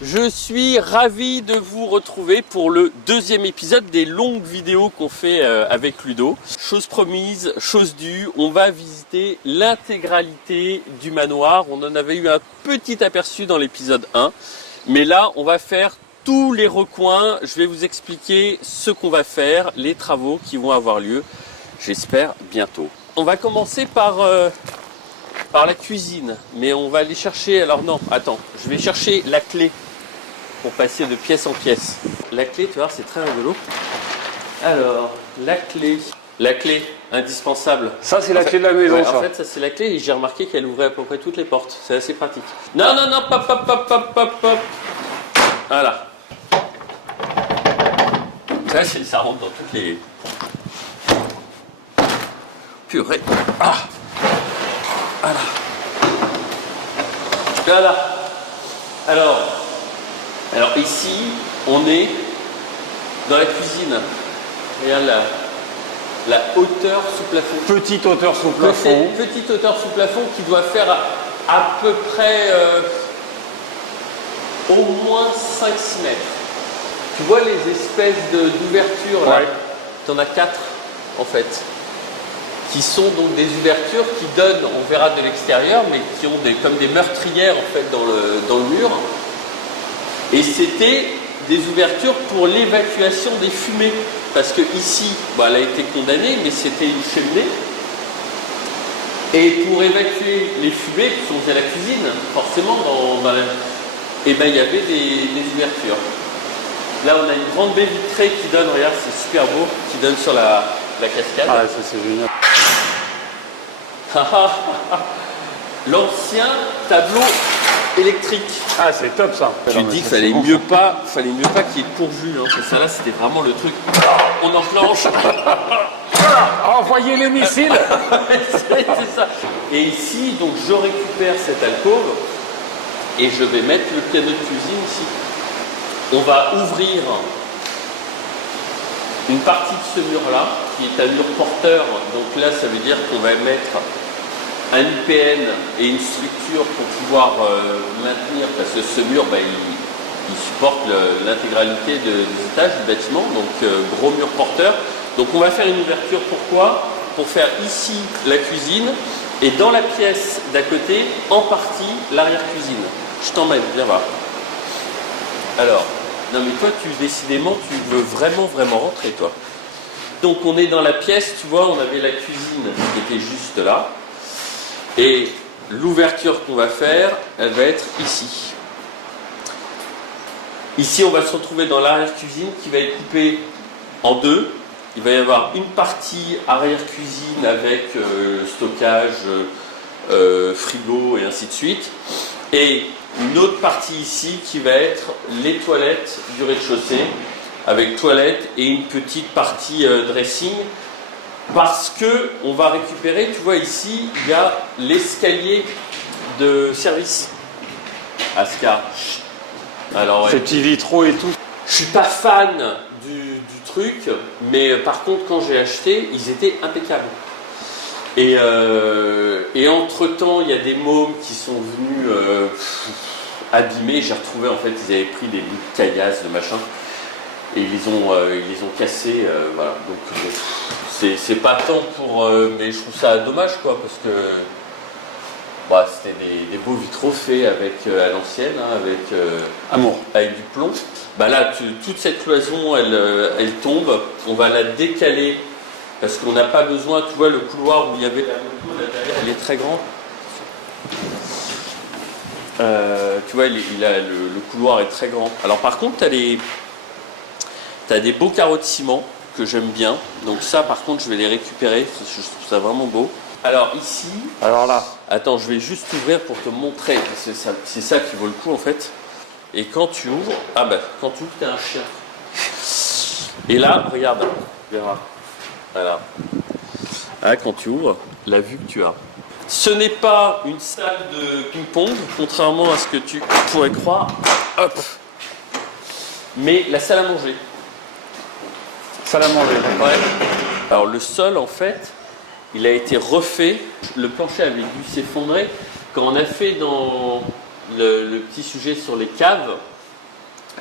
Je suis ravi de vous retrouver pour le deuxième épisode des longues vidéos qu'on fait avec Ludo. Chose promise, chose due, on va visiter l'intégralité du manoir. On en avait eu un petit aperçu dans l'épisode 1, mais là on va faire tous les recoins. Je vais vous expliquer ce qu'on va faire, les travaux qui vont avoir lieu, j'espère bientôt. On va commencer par la cuisine, mais on va aller chercher, alors non, attends, je vais chercher la clé pour passer de pièce en pièce. La clé, tu vois, c'est très rigolo. Alors, la clé indispensable. Ça, c'est la clé de la maison, ouais, ça. En fait, ça, c'est la clé et j'ai remarqué qu'elle ouvrait à peu près toutes les portes. C'est assez pratique. Non, non, non, pop, pop, pop, pop, pop, pop. Voilà. Ça rentre dans toutes les... Purée. Ah. Voilà. Voilà. Alors ici, on est dans la cuisine. Regarde la hauteur sous plafond. Petite hauteur sous plafond. Petite hauteur sous plafond qui doit faire à peu près au moins 5-6 mètres. Tu vois les espèces d'ouvertures là, ouais. Tu en as 4 en fait, qui sont donc des ouvertures qui donnent, on verra de l'extérieur, mais qui ont comme des meurtrières en fait dans le mur. Et c'était des ouvertures pour l'évacuation des fumées. Parce que ici, elle a été condamnée, mais c'était une cheminée. Et pour évacuer les fumées, puisqu'on faisait la cuisine, forcément, il y avait des ouvertures. Là, on a une grande baie vitrée qui donne, regarde, c'est super beau, qui donne sur la cascade. Ah, ça c'est génial. L'ancien tableau électrique. Ah, c'est top ça. Tu te dis qu'il fallait mieux pas qu'il y ait de pourvu. Hein, parce que ça là, c'était vraiment le truc. On enclenche. Envoyez les missiles. C'est ça. Et ici, donc, je récupère cette alcôve et je vais mettre le piano de cuisine ici. On va ouvrir une partie de ce mur-là, qui est un mur porteur. Donc là, ça veut dire qu'on va mettre un UPN et une structure pour pouvoir maintenir, parce que ce mur, il supporte l'intégralité des étages du bâtiment, donc gros mur porteur. Donc on va faire une ouverture, pourquoi ? Pour faire ici la cuisine, et dans la pièce d'à côté, en partie, l'arrière-cuisine. Je t'emmène, viens voir. Alors, non mais toi, décidément, tu veux vraiment rentrer, toi. Donc on est dans la pièce, tu vois, on avait la cuisine qui était juste là. Et l'ouverture qu'on va faire, elle va être ici. Ici, on va se retrouver dans l'arrière-cuisine qui va être coupée en deux. Il va y avoir une partie arrière-cuisine avec stockage, frigo et ainsi de suite. Et une autre partie ici qui va être les toilettes du rez-de-chaussée avec toilettes et une petite partie dressing. Parce que on va récupérer, tu vois ici, il y a l'escalier de service. Ascar. Alors, ces petits vitraux et tout. Je suis pas fan du truc, mais par contre, quand j'ai acheté, ils étaient impeccables. Et entre-temps, il y a des mômes qui sont venus abîmer. J'ai retrouvé, en fait, ils avaient pris des bouts de caillasse, de machin, et ils les ont cassés. Voilà. Donc, c'est pas tant pour... mais je trouve ça dommage, quoi, parce que c'était des beaux vitraux faits avec, à l'ancienne, hein, avec, amour. Avec du plomb. Là, toute cette cloison, elle tombe. On va la décaler parce qu'on n'a pas besoin, tu vois, le couloir où il y avait la moto là derrière, elle est très grande. Tu vois, le couloir est très grand. Alors par contre, t'as des beaux carreaux de ciment que j'aime bien. Donc ça, par contre, je vais les récupérer. Je trouve ça vraiment beau. Alors ici... Alors là... Attends, je vais juste ouvrir pour te montrer. C'est ça qui vaut le coup, en fait. Et quand tu ouvres... quand tu ouvres, t'es un chien. Et là, regarde. Tu verras. Voilà. Là, quand tu ouvres, la vue que tu as. Ce n'est pas une salle de ping-pong, contrairement à ce que tu pourrais croire. Hop. Mais la salle à manger. Salle à manger. Ouais. Alors le sol, en fait, il a été refait. Le plancher avait dû s'effondrer. Quand on a fait dans le petit sujet sur les caves,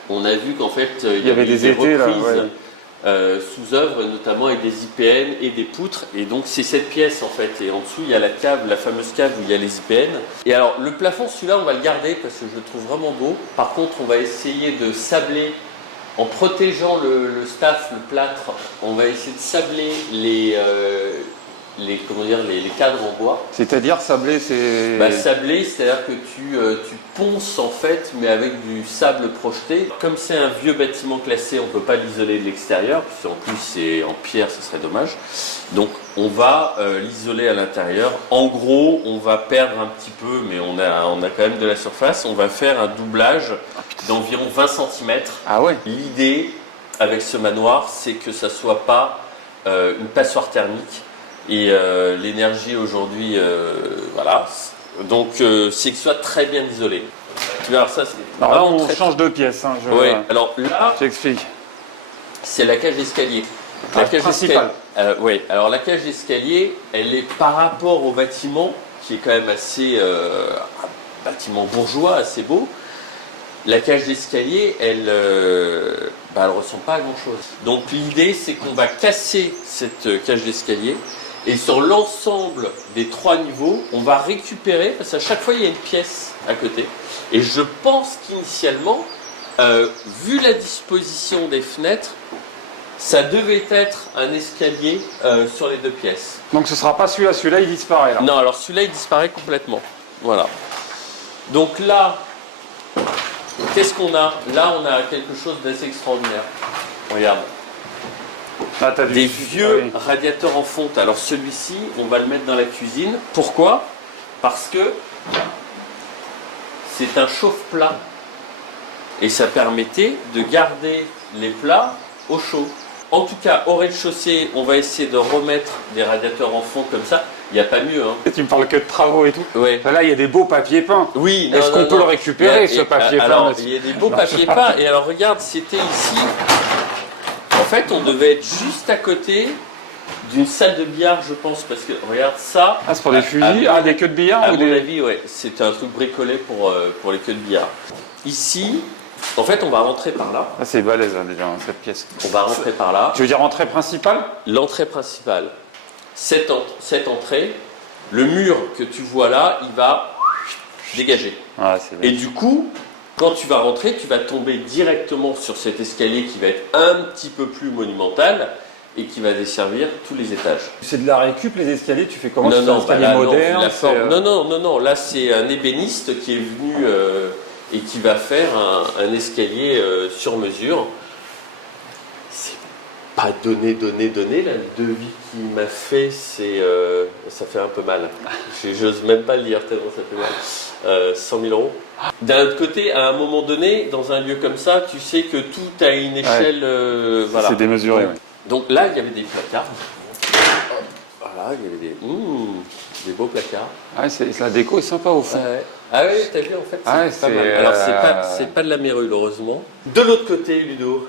on a vu qu'en fait, Il y avait des étés, là, ouais. sous œuvre, notamment avec des IPN et des poutres. Et donc, c'est cette pièce, en fait. Et en dessous, il y a la cave, la fameuse cave où il y a les IPN. Et alors, le plafond, celui-là, on va le garder parce que je le trouve vraiment beau. Par contre, on va essayer de sabler, en protégeant le staff, le plâtre, on va essayer de sabler les cadres en bois. C'est-à-dire sabler, c'est... Sabler, c'est-à-dire que tu ponces en fait, mais avec du sable projeté. Comme c'est un vieux bâtiment classé, on ne peut pas l'isoler de l'extérieur, puisqu'en plus c'est en pierre, ce serait dommage. Donc on va l'isoler à l'intérieur. En gros, on va perdre un petit peu, mais on a quand même de la surface. On va faire un doublage d'environ 20 cm. Ah ouais. L'idée avec ce manoir, c'est que ça ne soit pas une passoire thermique. Et l'énergie aujourd'hui, voilà. Donc c'est que ce soit très bien isolé. Tu vois, alors ça, c'est Alors là, vraiment on change de pièce. Hein, Oui, alors là, j'explique. c'est la cage d'escalier. La cage principale. Oui, alors la cage d'escalier, elle est par rapport au bâtiment, qui est quand même assez un bâtiment bourgeois, assez beau. La cage d'escalier, elle ressemble pas à grand chose. Donc l'idée, c'est qu'on va casser cette cage d'escalier. Et sur l'ensemble des 3 niveaux, on va récupérer, parce qu'à chaque fois il y a une pièce à côté. Et je pense qu'initialement, vu la disposition des fenêtres, ça devait être un escalier sur les 2 pièces. Donc ce ne sera pas celui-là, celui-là il disparaît là. Non, alors celui-là il disparaît complètement. Voilà. Donc là, qu'est-ce qu'on a? Là, on a quelque chose d'assez extraordinaire. Regarde. Ah, Des vieux radiateurs en fonte. Alors celui-ci, on va le mettre dans la cuisine. Pourquoi? Parce que c'est un chauffe-plat. Et ça permettait de garder les plats au chaud. En tout cas, au rez-de-chaussée, on va essayer de remettre des radiateurs en fonte comme ça. Il n'y a pas mieux. Hein. Tu me parles que de travaux et tout. Ouais. Là, il y a des beaux papiers peints. Oui. Est-ce qu'on peut le récupérer, ce papier peint? Alors, il y a des beaux papiers peints. Et alors, regarde, c'était ici. En fait, on devait être juste à côté d'une salle de billard, je pense, parce que regarde ça. Ah, c'est pour des fusils, des queues de billard à ou mon avis, ouais, c'est un truc bricolé pour les queues de billard. Ici, en fait, on va rentrer par là. Ah, c'est balèze hein, déjà cette pièce. On va rentrer par là. Tu veux dire entrée principale? L'entrée principale, cette entrée, le mur que tu vois là, il va dégager. Ah, et du coup, quand tu vas rentrer, tu vas tomber directement sur cet escalier qui va être un petit peu plus monumental et qui va desservir tous les étages. C'est de la récup, les escaliers, tu fais comment? Non, c'est un escalier moderne non, là c'est un ébéniste qui est venu et qui va faire un escalier sur mesure. C'est pas donné, là, le devis qu'il m'a fait, ça fait un peu mal. J'ose même pas le lire tellement ça fait mal. 100 000 euros. D'un autre côté, à un moment donné, dans un lieu comme ça, tu sais que tout a une échelle. Voilà. C'est démesuré. Donc là, il y avait des placards. Voilà, il y avait des beaux placards. Ah, la déco est sympa au fond. Ah oui, t'as vu en fait, c'est pas mal. Alors c'est pas de la mérule, heureusement. De l'autre côté, Ludo.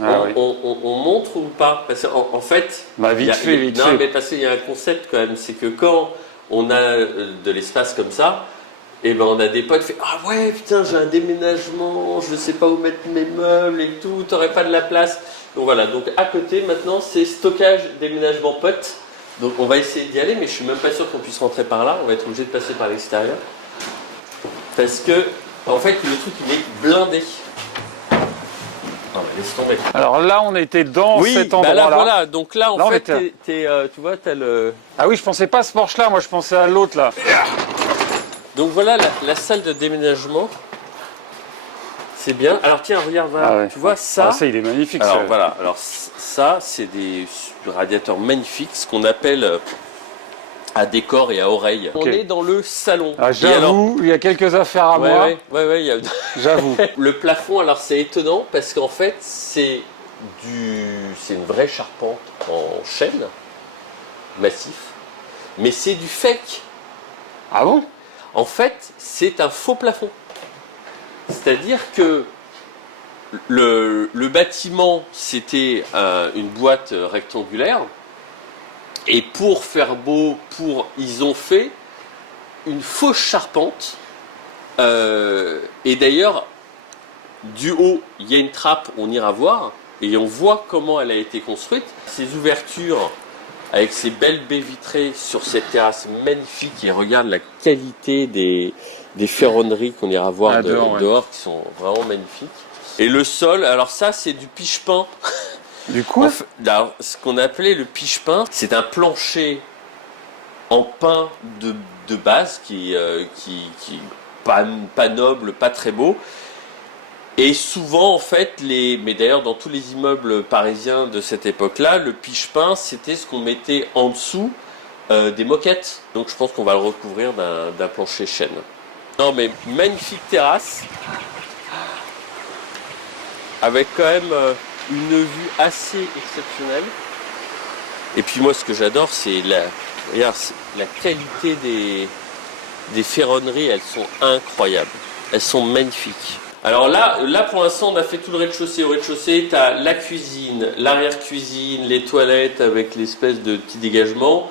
On montre ou pas? Parce qu'en fait, vite fait. Mais parce qu'il y a un concept quand même, c'est que quand on a de l'espace comme ça, et ben on a des potes qui font ah ouais putain j'ai un déménagement, je sais pas où mettre mes meubles et tout, t'aurais pas de la place. Donc voilà, donc à côté maintenant c'est stockage, déménagement potes. Donc on va essayer d'y aller, mais je suis même pas sûr qu'on puisse rentrer par là, on va être obligé de passer par l'extérieur. Parce que en fait le truc il est blindé. Non, mais laisse tomber. Alors là, on était dans cet endroit-là. Là, voilà. Donc là, en fait, tu vois, t'as le... Ah oui, je pensais pas à ce Porsche-là, moi je pensais à l'autre là. Donc voilà la salle de déménagement. C'est bien. Alors tiens, regarde, voilà. Tu vois ça. Ah, ça, il est magnifique. Alors ça. voilà. Alors ça, c'est des radiateurs magnifiques, ce qu'on appelle à décor et à oreille. Okay. On est dans le salon. Ah, j'avoue, il y a quelques affaires à moi. Ouais, j'avoue. Le plafond, alors c'est étonnant parce qu'en fait, c'est une vraie charpente en chêne massif, mais c'est du fake. Ah bon? En fait, c'est un faux plafond. C'est-à-dire que le bâtiment, c'était une boîte rectangulaire. Et pour faire beau, ils ont fait une fausse charpente. Et d'ailleurs, du haut, il y a une trappe, on ira voir, et on voit comment elle a été construite. Ces ouvertures avec ces belles baies vitrées sur cette terrasse magnifique, et regarde la qualité des ferronneries qu'on ira voir dehors, qui sont vraiment magnifiques. Et le sol, alors ça c'est du piche-pain. Du coup, Alors, ce qu'on appelait le piche-pain, c'est un plancher en pain de base qui pas noble, pas très beau. Et souvent, en fait, mais d'ailleurs dans tous les immeubles parisiens de cette époque-là, le piche-pain, c'était ce qu'on mettait en dessous des moquettes. Donc je pense qu'on va le recouvrir d'un plancher chêne. Non mais magnifique terrasse, avec quand même une vue assez exceptionnelle. Et puis moi, ce que j'adore, c'est la qualité des ferronneries. Elles sont incroyables, elles sont magnifiques. Alors là pour l'instant, on a fait tout le rez-de-chaussée. Au rez-de-chaussée, tu as la cuisine, l'arrière-cuisine, les toilettes avec l'espèce de petit dégagement,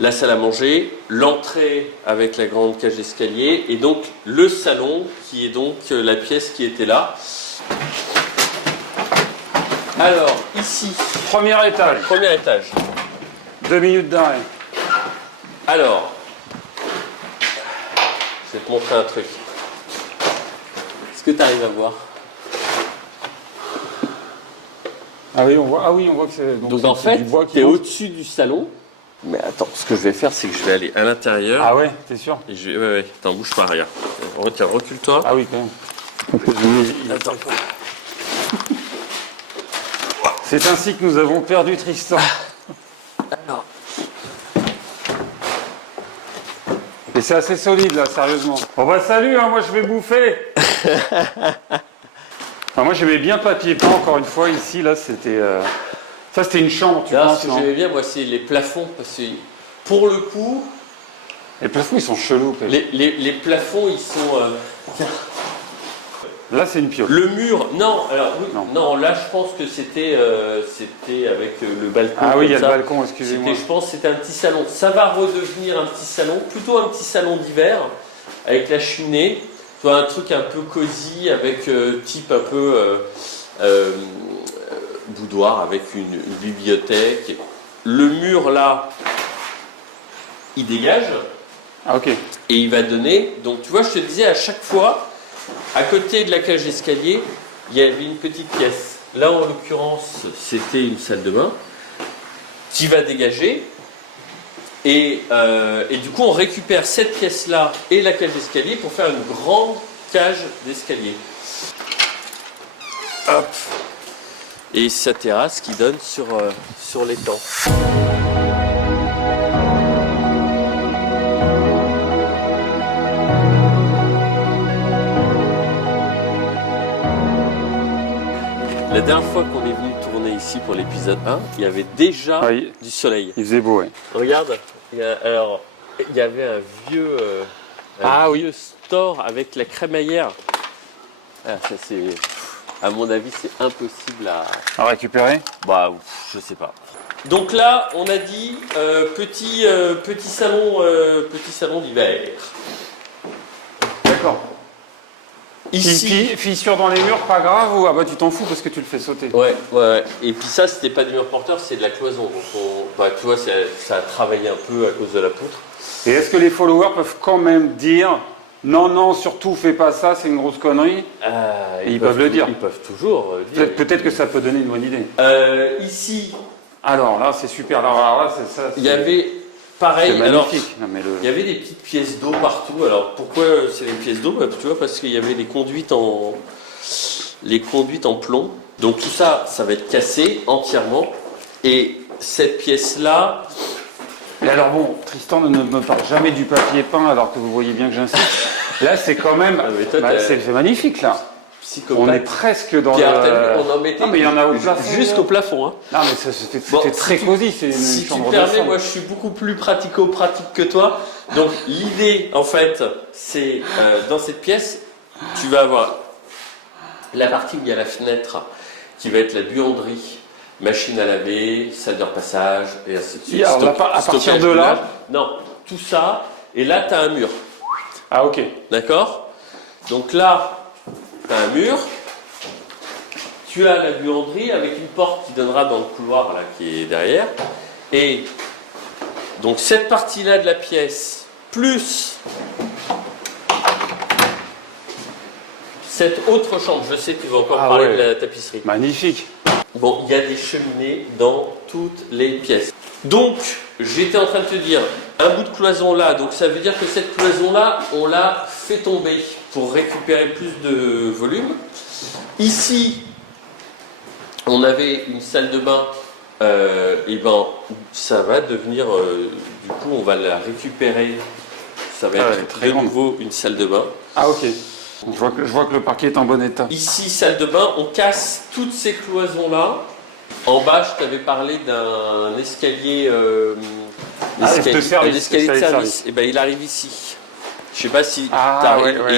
la salle à manger, l'entrée avec la grande cage d'escalier, et donc le salon, qui est donc la pièce qui était là. Alors, ici, premier étage. 2 minutes d'arrêt. Alors, je vais te montrer un truc. Est-ce que tu arrives à voir? Ah oui, on voit que c'est Donc en fait, tu es au-dessus du salon. Mais attends, ce que je vais faire, c'est que je vais aller à l'intérieur. Ah ouais, t'es sûr? Et ouais. Attends, bouge pas, regarde. Recule-toi. Ah oui, quand même. Attends. C'est ainsi que nous avons perdu Tristan. Alors. Et c'est assez solide là, sérieusement. Bon bah salut, hein, moi je vais bouffer. Moi j'aimais bien papier peint, encore une fois, ici, là, c'était... Ça c'était une chambre, tu penses? Ce que j'aimais bien, moi, c'est les plafonds, parce que pour le coup... Les plafonds, ils sont chelous. Les plafonds, ils sont... Là, c'est une pioche. Le mur, non, alors oui, non, là, je pense que c'était avec le balcon. Ah oui, il y a le balcon, excusez-moi. Je pense que c'était un petit salon. Ça va redevenir un petit salon, plutôt un petit salon d'hiver, avec la cheminée. Tu vois, un truc un peu cosy, avec type un peu boudoir, avec une bibliothèque. Le mur, là, il dégage. Ah, ok. Et il va donner, donc tu vois, je te disais, à chaque fois, à côté de la cage d'escalier, il y avait une petite pièce. Là, en l'occurrence, c'était une salle de bain qui va dégager. Et du coup, on récupère cette pièce-là et la cage d'escalier pour faire une grande cage d'escalier. Hop. Et sa terrasse qui donne sur l'étang. La dernière fois qu'on est venu tourner ici pour l'épisode 1, il y avait déjà du soleil. Il faisait beau, oui. Regarde, il y avait un vieux store avec la crémaillère. Ah, ça c'est, à mon avis, c'est impossible à récupérer. Bah, je sais pas. Donc là, on a dit petit salon d'hiver. D'accord. Ici, fissure dans les murs, pas grave, ou ah bah tu t'en fous parce que tu le fais sauter. Ouais. Et puis ça, c'était pas du mur porteur, c'est de la cloison. Donc tu vois, ça a travaillé un peu à cause de la poutre. Et est-ce que les followers peuvent quand même dire non, surtout fais pas ça, c'est une grosse connerie? Ils peuvent le dire. Ils peuvent toujours dire. Peut-être que ça peut donner une bonne idée. Ici. Alors là, c'est super. Alors là, c'est ça. Il y avait. Pareil, alors, il y avait des petites pièces d'eau partout. Alors pourquoi c'est des pièces d'eau? Tu vois, parce qu'il y avait les conduites en plomb. Donc tout ça, ça va être cassé entièrement. Et cette pièce-là... Et alors bon, Tristan ne me parle jamais du papier peint alors que vous voyez bien que j'insiste. Là, c'est quand même... c'est magnifique, là. On est presque dans on en mettait mais il y en a au plafond. Jusqu'au plafond. Hein. Non, mais c'était très cosy. Si tu me permets, moi je suis beaucoup plus pratico-pratique que toi. Donc l'idée, en fait, c'est dans cette pièce, tu vas avoir la partie où il y a la fenêtre, qui va être la buanderie, machine à laver, salle de repassage, et ainsi de suite. À partir de là... Non, tout ça, et là tu as un mur. Ah ok. D'accord. Donc là... tu as un mur, tu as la buanderie avec une porte qui donnera dans le couloir là, qui est derrière. Et donc cette partie-là de la pièce, plus cette autre chambre, je sais que tu vas encore parler de la tapisserie. Magnifique. Bon, il y a des cheminées dans toutes les pièces. Donc, j'étais en train de te dire, un bout de cloison là, donc ça veut dire que cette cloison-là, on l'a fait tomber pour récupérer plus de volume. Ici, on avait une salle de bain, et ben ça va devenir, du coup on va la récupérer, ça va être de nouveau une salle de bain. Ah ok, je vois que le parquet est en bon état. Ici, salle de bain, on casse toutes ces cloisons-là. En bas, je t'avais parlé d'un escalier, de service. Et ben il arrive ici. Je sais pas si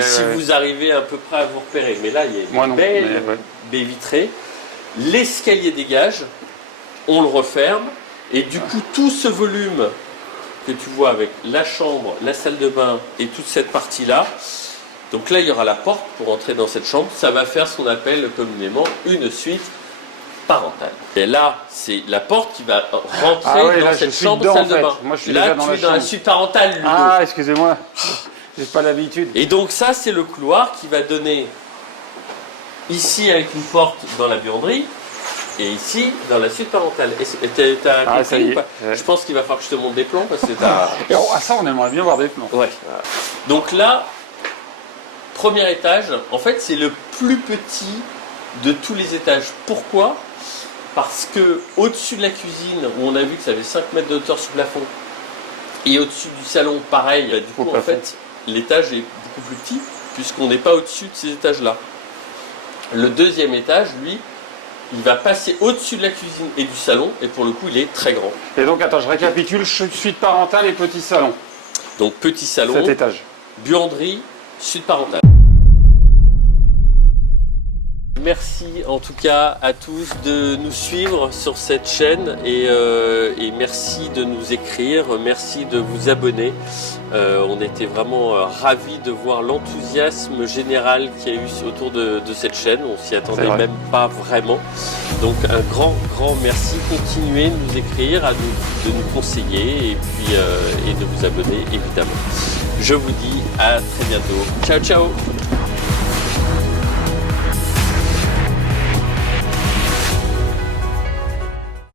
si vous arrivez à peu près à vous repérer, mais là il y a une belle baie vitrée. L'escalier dégage, on le referme, et du coup tout ce volume que tu vois avec la chambre, la salle de bain et toute cette partie-là, donc là il y aura la porte pour entrer dans cette chambre, ça va faire ce qu'on appelle communément une suite parentale. Et là, c'est la porte qui va rentrer dans cette chambre, salle de bain. Moi, je suis là, dans tu es dans la suite parentale, Ludo. Ah, excusez-moi, j'ai pas l'habitude. Et donc ça, c'est le couloir qui va donner ici avec une porte dans la buanderie et ici dans la suite parentale. Et t'as compris ou pas? Je pense qu'il va falloir que je te montre des plans parce que ça, on aimerait bien voir des plans. Ouais. Donc là, premier étage, en fait, c'est le plus petit de tous les étages. Pourquoi? Parce que au-dessus de la cuisine, où on a vu que ça avait 5 mètres de hauteur sous plafond, et au-dessus du salon, pareil, du coup, en fait, l'étage est beaucoup plus petit, puisqu'on n'est pas au-dessus de ces étages-là. Le deuxième étage, lui, il va passer au-dessus de la cuisine et du salon, et pour le coup, il est très grand. Et donc, attends, je récapitule, suite parentale et petit salon. Donc, petit salon, cet étage. Buanderie, suite parentale. Merci en tout cas à tous de nous suivre sur cette chaîne et merci de nous écrire, merci de vous abonner. On était vraiment ravis de voir l'enthousiasme général qu'il y a eu autour de cette chaîne. On s'y attendait même pas vraiment. Donc un grand merci. Continuez de nous écrire, de nous conseiller et de vous abonner évidemment. Je vous dis à très bientôt. Ciao ciao.